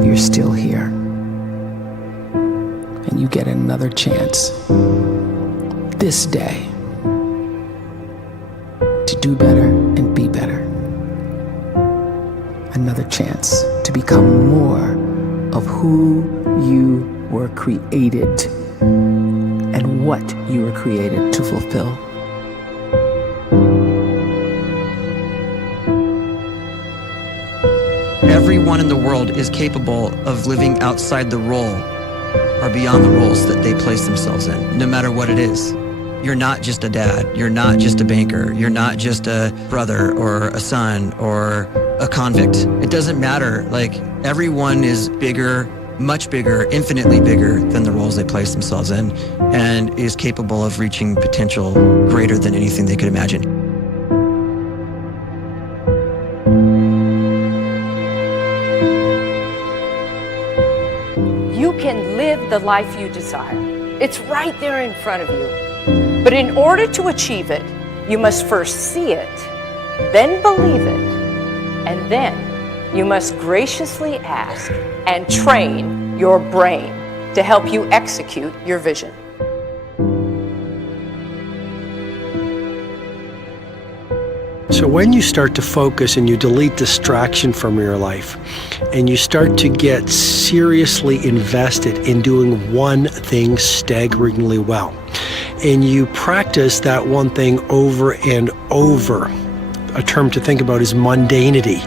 you're still here. And you get another chance this day to do better and be better. Another chance to become more of who you were created and what you were created to fulfill. Everyone in the world is capable of living outside the role or beyond the roles that they place themselves in, no matter what it is. You're not just a dad, you're not just a banker, you're not just a brother or a son or a convict. It doesn't matter. Like, everyone is bigger, much bigger, infinitely bigger than the roles they place themselves in, and is capable of reaching potential greater than anything they could imagine. You can live the life you desire. It's right there in front of you. But in order to achieve it, you must first see it, then believe it, and then you must graciously ask and train your brain to help you execute your vision. So when you start to focus and you delete distraction from your life, and you start to get seriously invested in doing one thing staggeringly well, and you practice that one thing over and over, a term to think about is mundanity.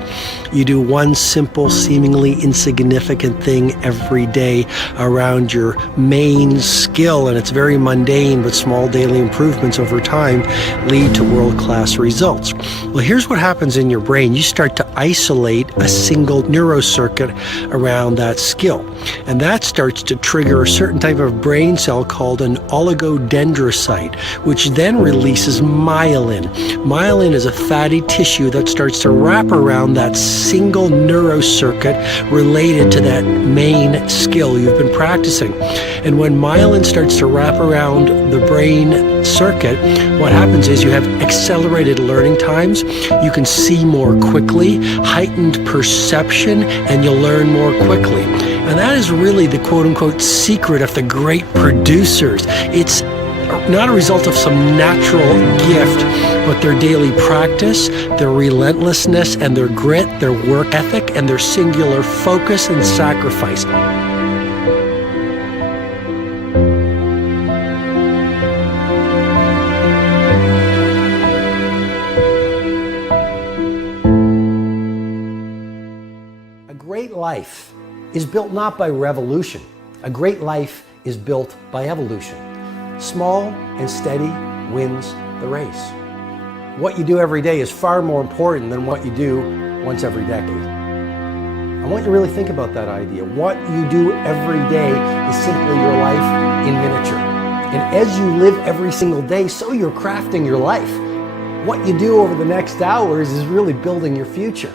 You do one simple, seemingly insignificant thing every day around your main skill, and it's very mundane, but small daily improvements over time lead to world-class results. Well, here's what happens in your brain. You start to isolate a single neurocircuit around that skill, and that starts to trigger a certain type of brain cell called an oligodendrocyte, which then releases myelin. Myelin is a fatty tissue that starts to wrap around that single neurocircuit related to that main skill you've been practicing. And when myelin starts to wrap around the brain circuit, what happens is you have accelerated learning times, you can see more quickly, heightened perception, and you'll learn more quickly. And that is really the quote-unquote secret of the great producers. It's not a result of some natural gift, but their daily practice, their relentlessness and their grit, their work ethic, and their singular focus and sacrifice. A great life is built not by revolution. A great life is built by evolution. Small and steady wins the race. What you do every day is far more important than what you do once every decade. I want you to really think about that idea. What you do every day is simply your life in miniature. And as you live every single day, so you're crafting your life. What you do over the next hours is really building your future.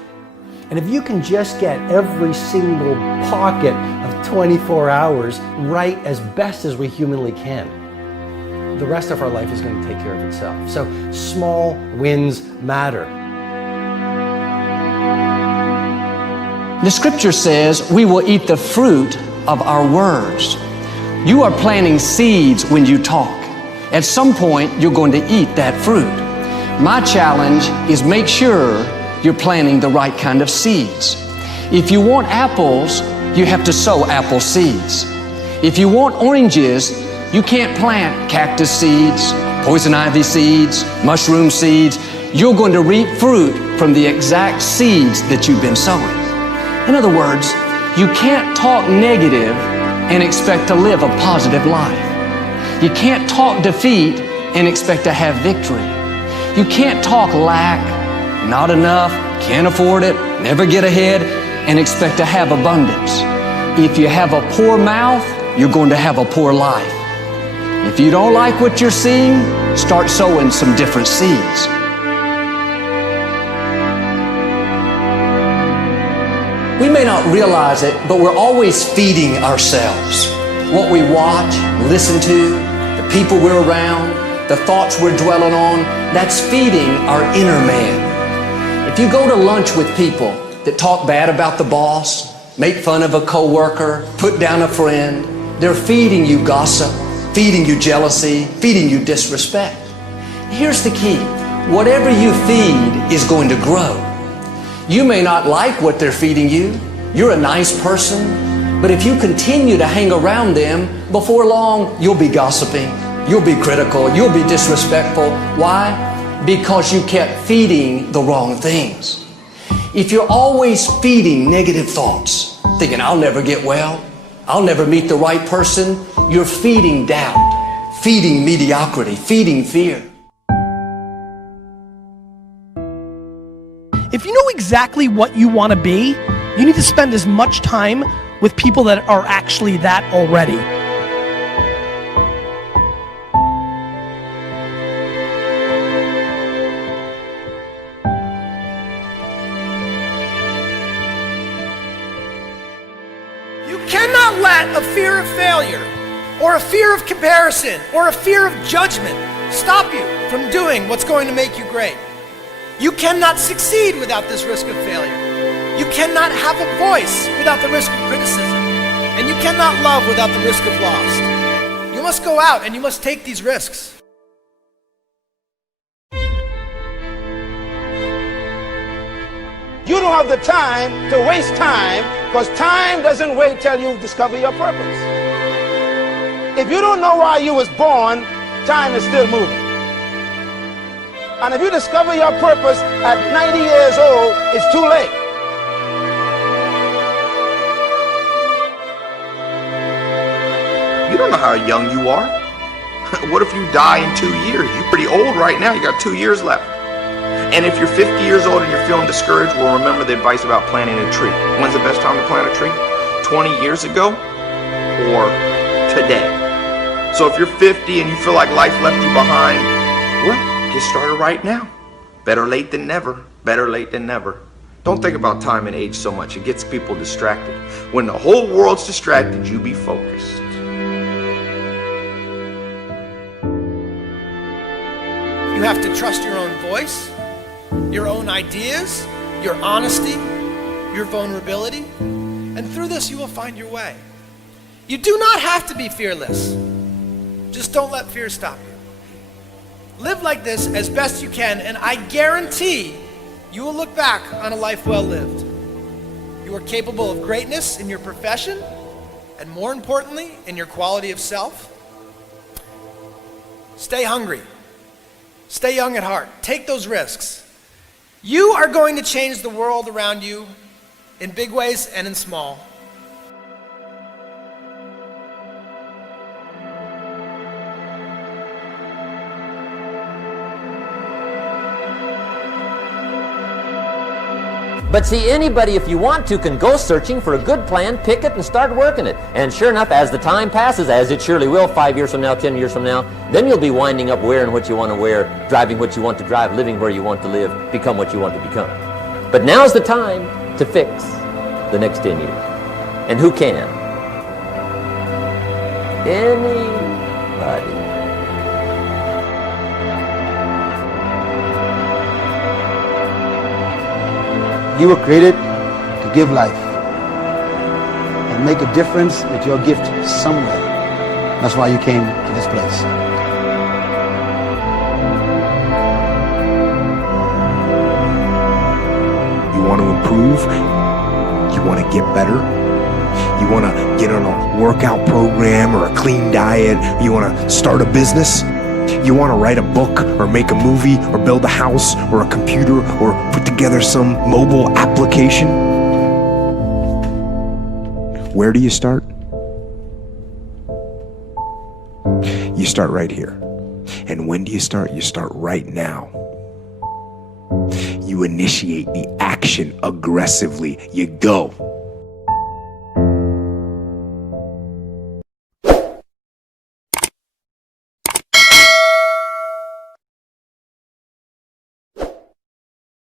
And if you can just get every single pocket of 24 hours right as best as we humanly can, the rest of our life is going to take care of itself. So small wins matter. The scripture says we will eat the fruit of our words. You are planting seeds when you talk. At some point, you're going to eat that fruit. My challenge is make sure you're planting the right kind of seeds. If you want apples, you have to sow apple seeds. If you want oranges, you can't plant cactus seeds, poison ivy seeds, mushroom seeds. You're going to reap fruit from the exact seeds that you've been sowing. In other words, you can't talk negative and expect to live a positive life. You can't talk defeat and expect to have victory. You can't talk lack, not enough, can't afford it, never get ahead, and expect to have abundance. If you have a poor mouth, you're going to have a poor life. If you don't like what you're seeing, start sowing some different seeds. We may not realize it, but we're always feeding ourselves. What we watch, listen to, the people we're around, the thoughts we're dwelling on, that's feeding our inner man. If you go to lunch with people that talk bad about the boss, make fun of a coworker, put down a friend. They're feeding you gossip, feeding you jealousy, feeding you disrespect. Here's the key. Whatever you feed is going to grow. You may not like what they're feeding you. You're a nice person, but if you continue to hang around them, before long, you'll be gossiping, you'll be critical, you'll be disrespectful. Why? Because you kept feeding the wrong things. If you're always feeding negative thoughts, thinking, I'll never get well, I'll never meet the right person, you're feeding doubt, feeding mediocrity, feeding fear. If you know exactly what you want to be, you need to spend as much time with people that are actually that already. You cannot let a fear of failure, or a fear of comparison, or a fear of judgment stop you from doing what's going to make you great. You cannot succeed without this risk of failure. You cannot have a voice without the risk of criticism. And you cannot love without the risk of loss. You must go out and you must take these risks. You don't have the time to waste time, because time doesn't wait till you discover your purpose. If you don't know why you was born, time is still moving. And if you discover your purpose at 90 years old, it's too late. You don't know how young you are. What if you die in 2 years? You're pretty old right now. You got 2 years left. And if you're 50 years old and you're feeling discouraged, well, remember the advice about planting a tree. When's the best time to plant a tree? 20 years ago or today? So if you're 50 and you feel like life left you behind, well, get started right now. Better late than never. Better late than never. Don't think about time and age so much. It gets people distracted. When the whole world's distracted, you be focused. You have to trust your own voice, your own ideas, your honesty, your vulnerability, and through this you will find your way. You do not have to be fearless. Just don't let fear stop you. Live like this as best you can, and I guarantee you will look back on a life well lived. You are capable of greatness in your profession, and more importantly, in your quality of self. Stay hungry. Stay young at heart. Take those risks. You are going to change the world around you in big ways and in small. But see, anybody, if you want to, can go searching for a good plan, pick it, and start working it. And sure enough, as the time passes, as it surely will 5 years from now, 10 years from now, then you'll be winding up wearing what you want to wear, driving what you want to drive, living where you want to live, become what you want to become. But now's the time to fix the next 10 years. And who can? Anybody. You were created to give life and make a difference with your gift somewhere. That's why you came to this place. You want to improve? You want to get better? You want to get on a workout program or a clean diet? You want to start a business? You want to write a book or make a movie or build a house or a computer or put together some mobile application? Where do you start? You start right here. And when do you start? You start right now. You initiate the action aggressively. You go.